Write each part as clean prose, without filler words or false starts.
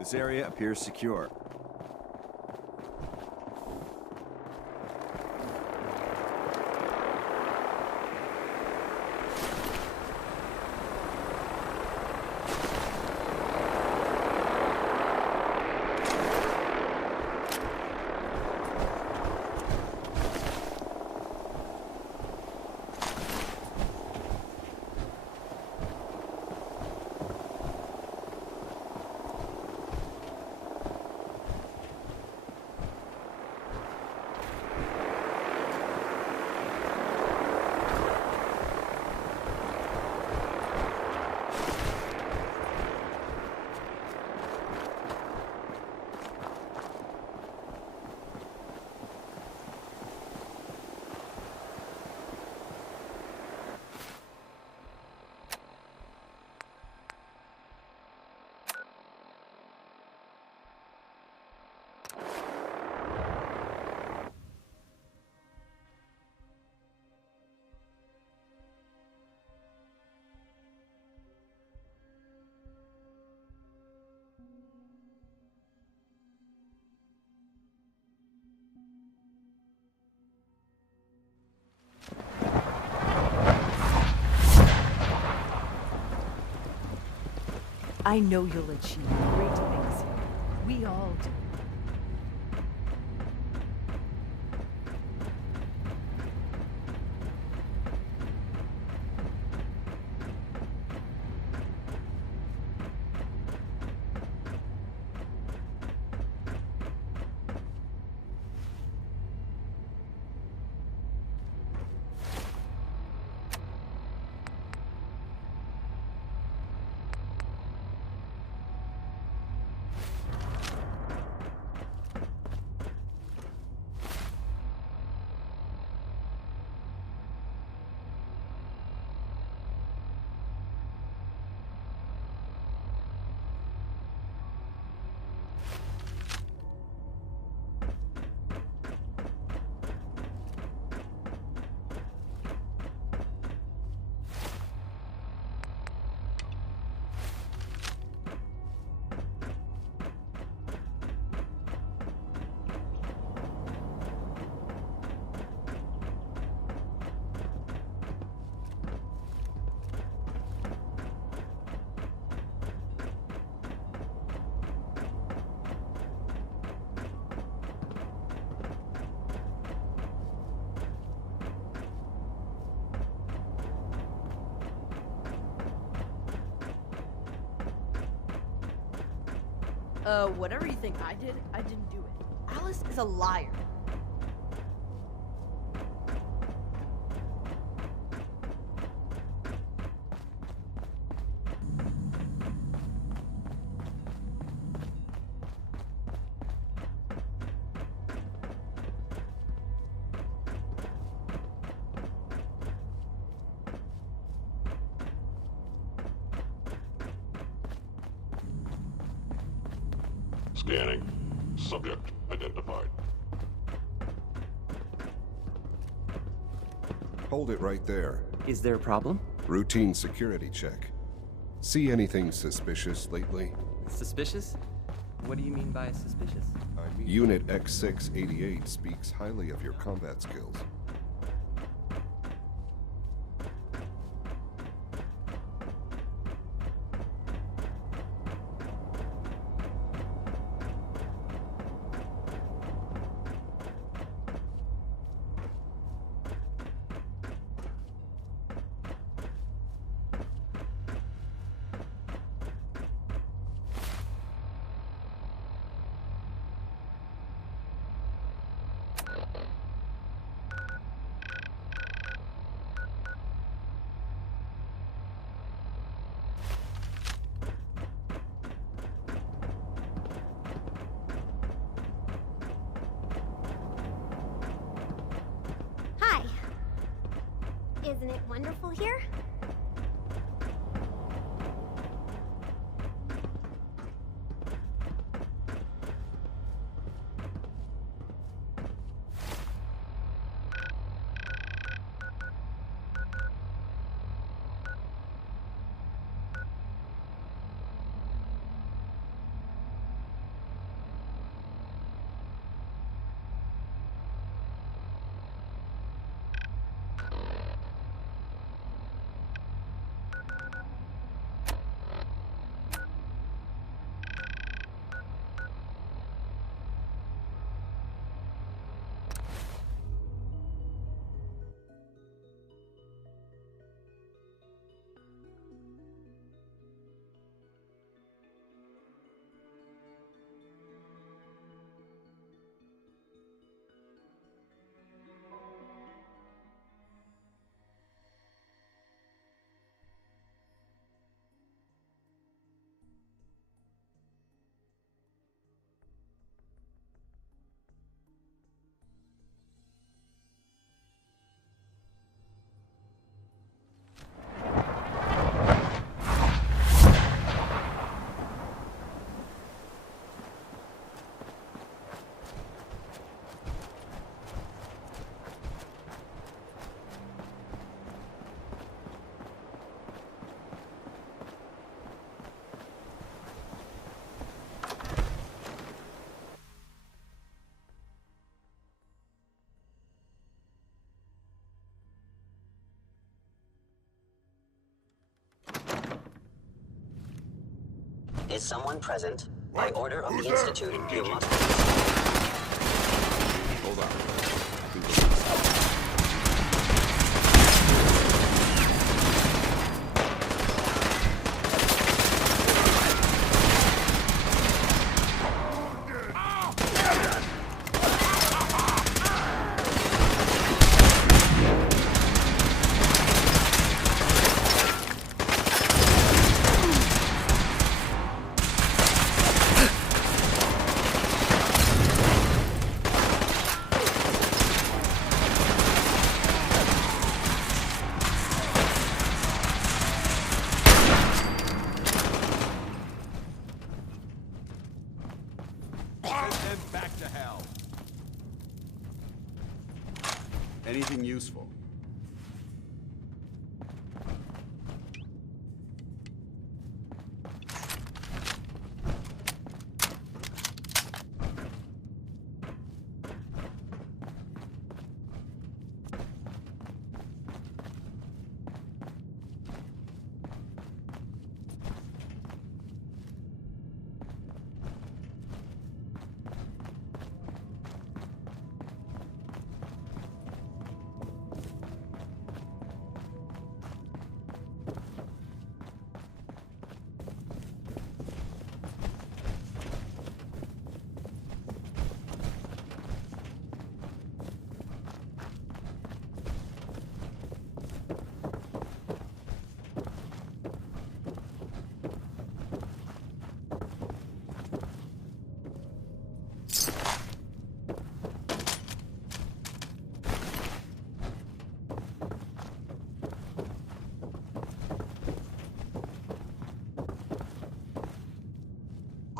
This area appears secure. I know you'll achieve great things. We all do. Whatever you think I didn't do it. Alice is a liar. Scanning. Subject identified. Hold it right there. Is there a problem? Routine security check. See anything suspicious lately? Suspicious? What do you mean by suspicious? Unit X688 speaks highly of your combat skills. Isn't it wonderful here? Is someone present? By order of the Who's there? Institute, you Engaging. must... Hold on. I think Back to hell. Anything useful?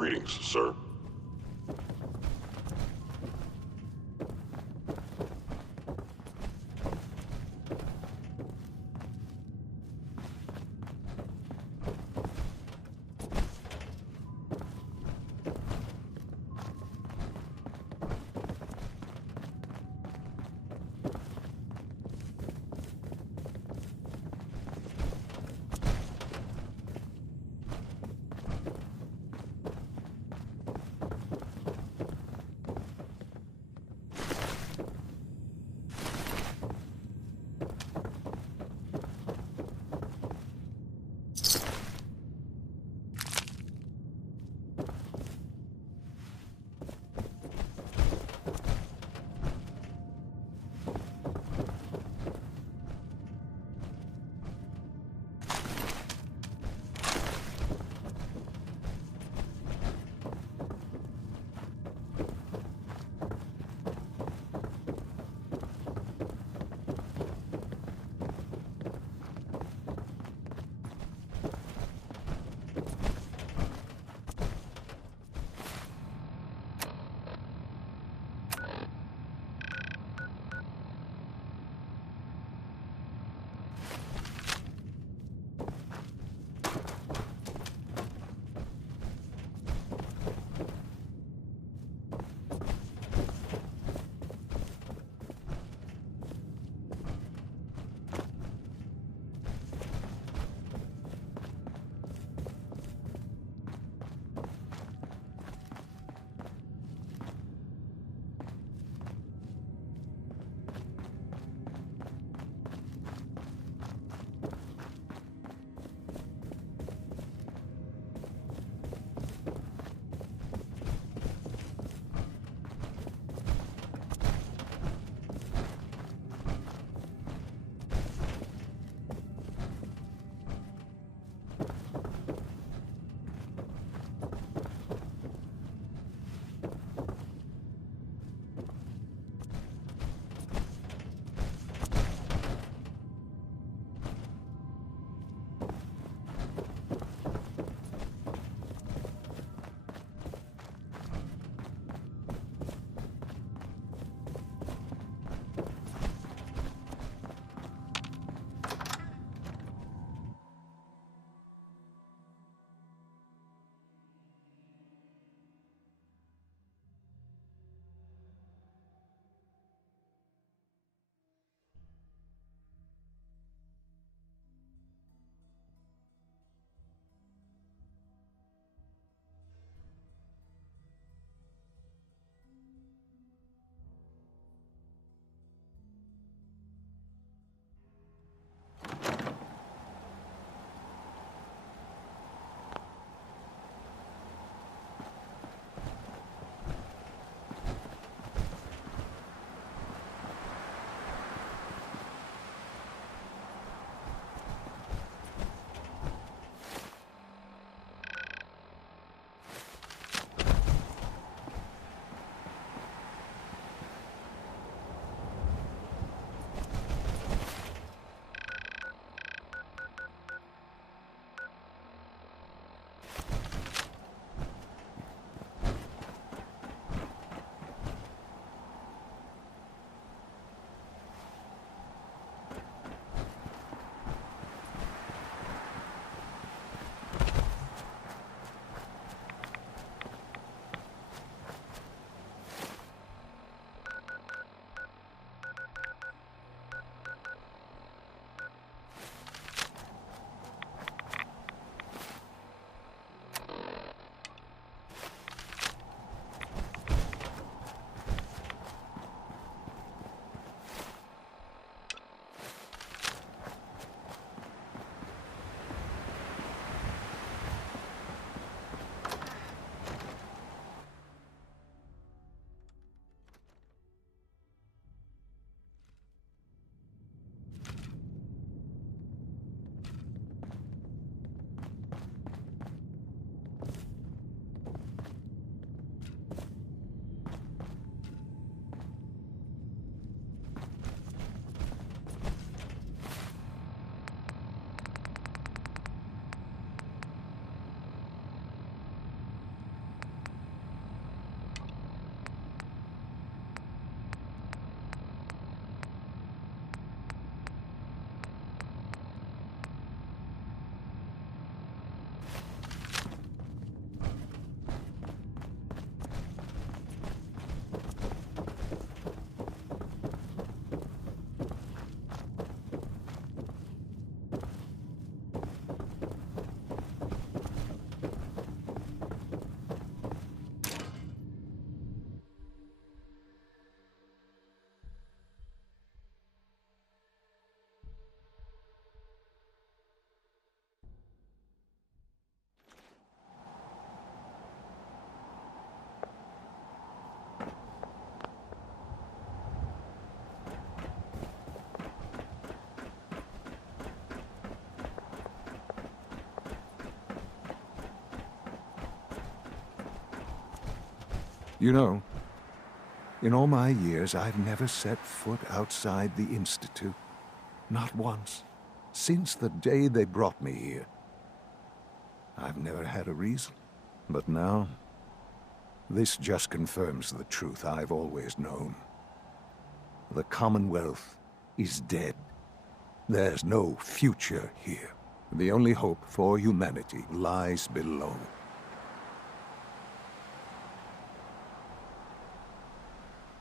Greetings, sir. You know, in all my years, I've never set foot outside the Institute. Not once. Since the day they brought me here. I've never had a reason. But now, this just confirms the truth I've always known. The Commonwealth is dead. There's no future here. The only hope for humanity lies below.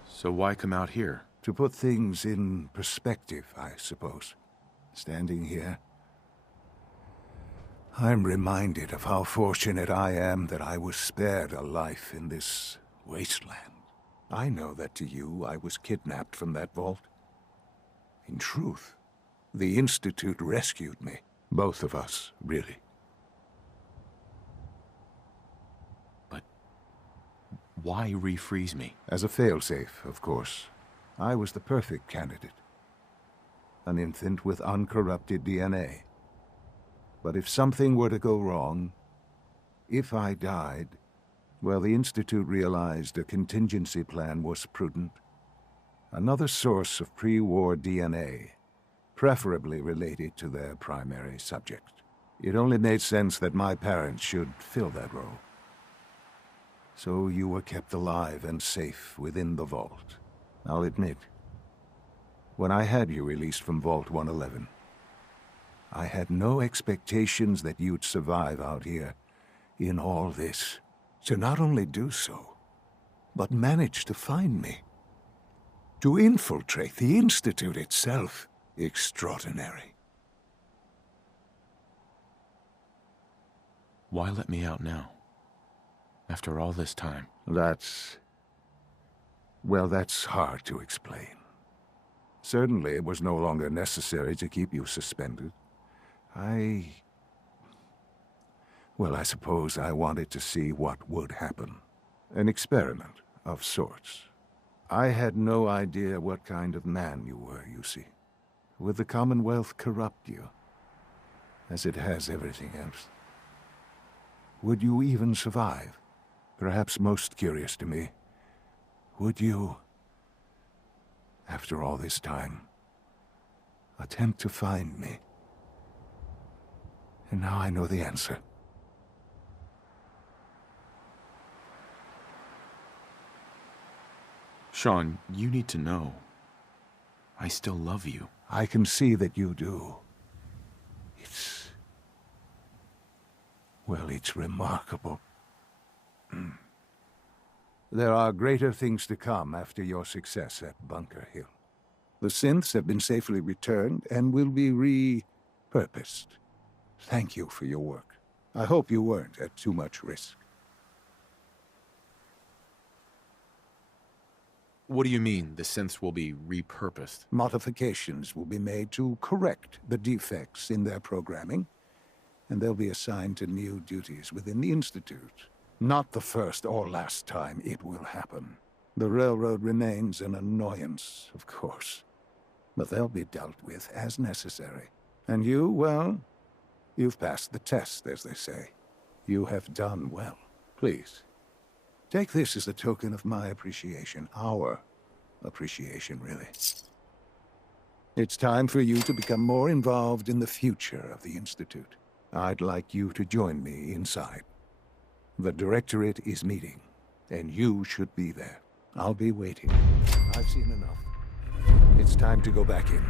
So why come out here? To put things in perspective, I suppose. Standing here, I'm reminded of how fortunate I am that I was spared a life in this wasteland. I know that to you, I was kidnapped from that vault. In truth, the Institute rescued me. Both of us, really. But why refreeze me? As a failsafe, of course. I was the perfect candidate. An infant with uncorrupted DNA. But if something were to go wrong, if I died, well, the Institute realized a contingency plan was prudent. Another source of pre-war DNA, preferably related to their primary subject. It only made sense that my parents should fill that role. So you were kept alive and safe within the vault. I'll admit, when I had you released from Vault 111, I had no expectations that you'd survive out here in all this. To not only do so, but manage to find me. To infiltrate the Institute itself. Extraordinary. Why let me out now? After all this time? Well, that's hard to explain. Certainly it was no longer necessary to keep you suspended. Well, I suppose I wanted to see what would happen. An experiment of sorts. I had no idea what kind of man you were, you see. Would the Commonwealth corrupt you, as it has everything else? Would you even survive? Perhaps most curious to me, would you, after all this time, attempt to find me? And now I know the answer. Sean, you need to know. I still love you. I can see that you do. Well, it's remarkable. There are greater things to come after your success at Bunker Hill. The synths have been safely returned and will be repurposed. Thank you for your work. I hope you weren't at too much risk. What do you mean, the synths will be repurposed? Modifications will be made to correct the defects in their programming, and they'll be assigned to new duties within the Institute. Not the first or last time it will happen. The railroad remains an annoyance, of course, but they'll be dealt with as necessary. And you, well, you've passed the test, as they say. You have done well. Please, take this as a token of my appreciation. Our appreciation, really. It's time for you to become more involved in the future of the Institute. I'd like you to join me inside. The Directorate is meeting, and you should be there. I'll be waiting. I've seen enough. It's time to go back in.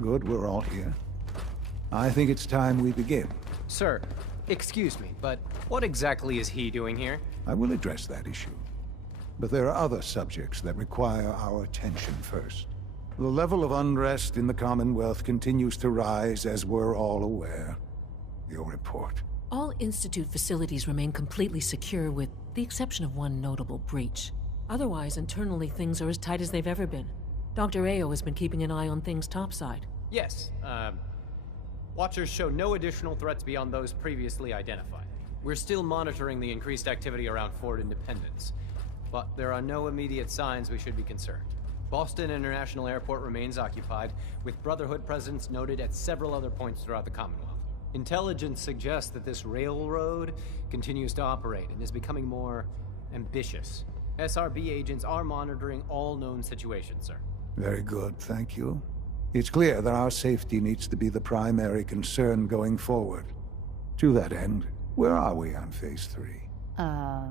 Good, we're all here. I think it's time we begin. Sir, excuse me, but what exactly is he doing here? I will address that issue. But there are other subjects that require our attention first. The level of unrest in the Commonwealth continues to rise, as we're all aware. Your report. All Institute facilities remain completely secure with the exception of one notable breach. Otherwise, internally things are as tight as they've ever been. Dr. Ayo has been keeping an eye on things topside. Yes, Watchers show no additional threats beyond those previously identified. We're still monitoring the increased activity around Fort Independence, but there are no immediate signs we should be concerned. Boston International Airport remains occupied, with Brotherhood presence noted at several other points throughout the Commonwealth. Intelligence suggests that this railroad continues to operate and is becoming more ambitious. SRB agents are monitoring all known situations, sir. Very good, thank you. It's clear that our safety needs to be the primary concern going forward. To that end, where are we on Phase 3?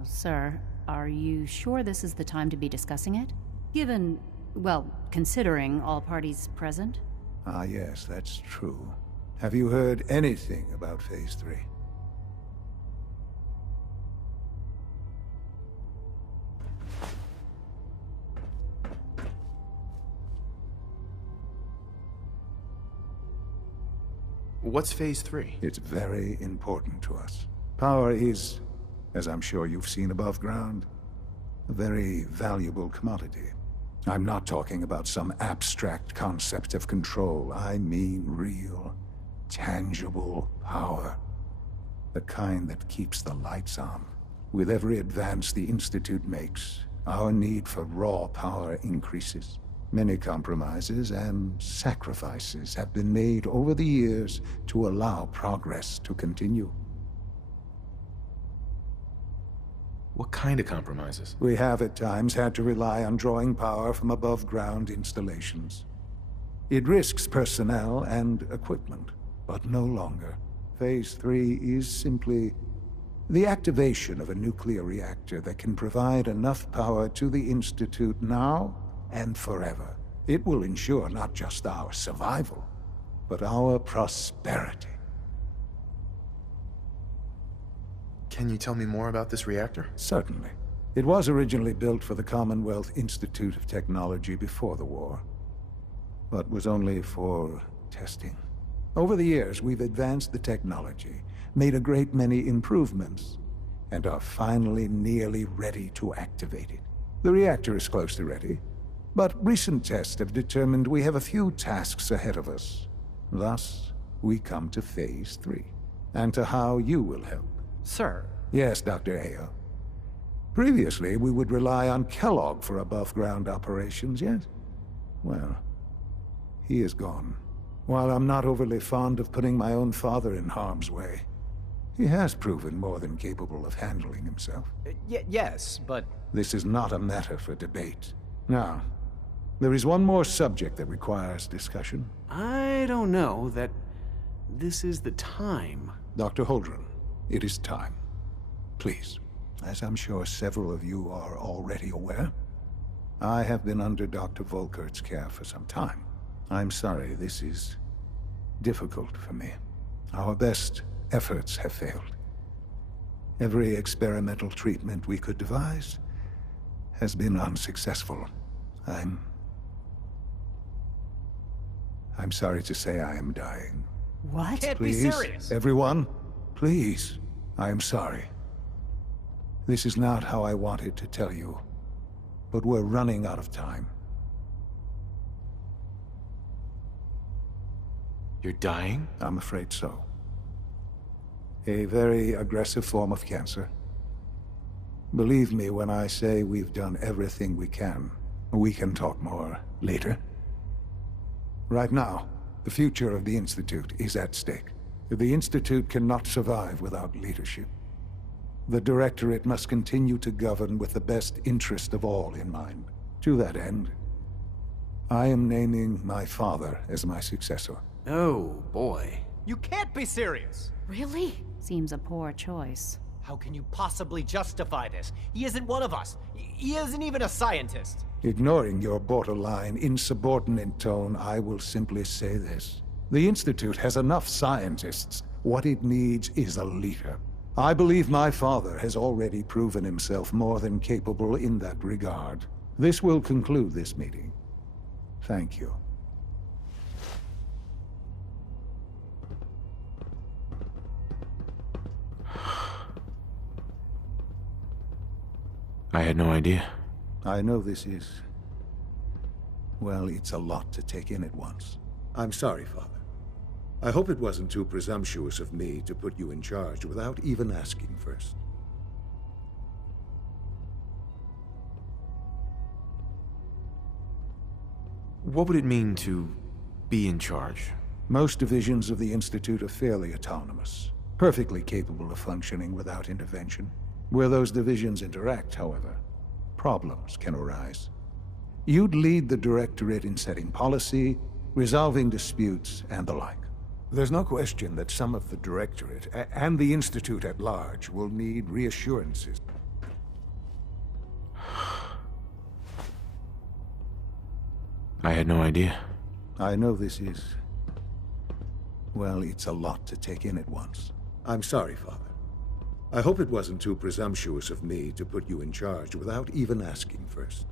Sir, are you sure this is the time to be discussing it? Given, well, considering all parties present? Ah, yes, that's true. Have you heard anything about Phase 3? What's Phase 3? It's very important to us. Power is, as I'm sure you've seen above ground, a very valuable commodity. I'm not talking about some abstract concept of control. I mean real, tangible power. The kind that keeps the lights on. With every advance the Institute makes, our need for raw power increases. Many compromises and sacrifices have been made over the years to allow progress to continue. What kind of compromises? We have at times had to rely on drawing power from above-ground installations. It risks personnel and equipment, but no longer. Phase 3 is simply the activation of a nuclear reactor that can provide enough power to the Institute now and forever. It will ensure not just our survival, but our prosperity. Can you tell me more about this reactor? Certainly. It was originally built for the Commonwealth Institute of Technology before the war, but was only for testing. Over the years, we've advanced the technology, made a great many improvements, and are finally nearly ready to activate it. The reactor is close to ready, but recent tests have determined we have a few tasks ahead of us. Thus, we come to Phase 3, and to how you will help. Sir. Yes, Dr. Ayo. Previously, we would rely on Kellogg for above-ground operations, yes? Well, he is gone. While I'm not overly fond of putting my own father in harm's way, he has proven more than capable of handling himself. Yes, but... This is not a matter for debate. Now, there is one more subject that requires discussion. I don't know that this is the time. Dr. Holdren, it is time. Please, as I'm sure several of you are already aware, I have been under Dr. Volkert's care for some time. I'm sorry this is difficult for me. Our best efforts have failed. Every experimental treatment we could devise has been unsuccessful. I'm sorry to say I am dying. What? Can't Please, be serious. everyone, please. I am sorry. This is not how I wanted to tell you, but we're running out of time. You're dying? I'm afraid so. A very aggressive form of cancer. Believe me when I say we've done everything we can. We can talk more later. Right now, the future of the Institute is at stake. The Institute cannot survive without leadership. The Directorate must continue to govern with the best interest of all in mind. To that end, I am naming my father as my successor. Oh, boy. You can't be serious! Really? Seems a poor choice. How can you possibly justify this? He isn't one of us. He isn't even a scientist. Ignoring your borderline, insubordinate tone, I will simply say this. The Institute has enough scientists. What it needs is a leader. I believe my father has already proven himself more than capable in that regard. This will conclude this meeting. Thank you. I had no idea. I know this is... well, it's a lot to take in at once. I'm sorry, Father. I hope it wasn't too presumptuous of me to put you in charge without even asking first. What would it mean to be in charge? Most divisions of the Institute are fairly autonomous, perfectly capable of functioning without intervention. Where those divisions interact, however, problems can arise. You'd lead the Directorate in setting policy, resolving disputes, and the like. There's no question that some of the Directorate, and the Institute at large, will need reassurances. I had no idea. I know this is... well, it's a lot to take in at once. I'm sorry, Father. I hope it wasn't too presumptuous of me to put you in charge without even asking first.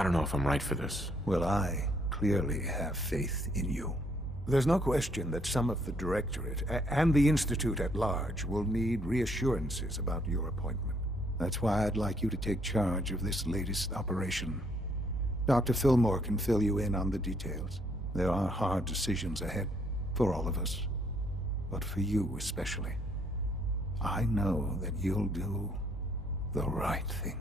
I don't know if I'm right for this. Well, I clearly have faith in you. There's no question that some of the Directorate, and the Institute at large, will need reassurances about your appointment. That's why I'd like you to take charge of this latest operation. Dr. Fillmore can fill you in on the details. There are hard decisions ahead, for all of us. But for you especially. I know that you'll do the right thing.